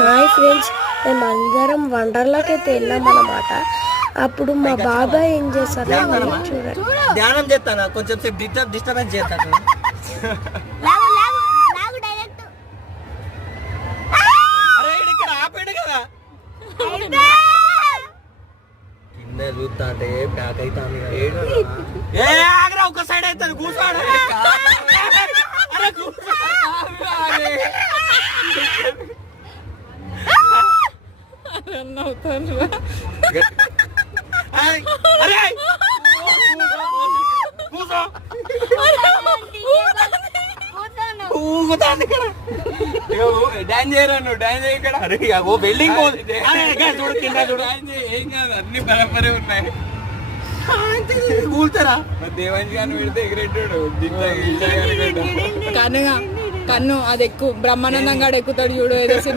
Hi friends, మేమందరం వండర్లాకి అయితే వెళ్ళాం అన్నమాట. అప్పుడు మా బాబాయ్ ఏం చేశారు చూడండి. ధ్యానం చేస్తాను, కొంచెం సేపు డిస్టర్బెన్స్ చేస్తాను. ఇక్కడ ఆపాడు కదా, కింద చూస్తా అంటే ప్యాక్ అవుతాను. ఏ ఆగ్రా, ఒక సైడ్ అవుతుంది, కూర్చోడు. బిల్డింగ్ అన్ని బరాబరే ఉన్నాయి. కూల్తారా దేవాంశ్ గారిని పెడితే ఎగిరెట్టాడు. కన్ను అది ఎక్కువ బ్రహ్మానందం గాడు ఎక్కుతాడు చూడు ఏదో సినిమా.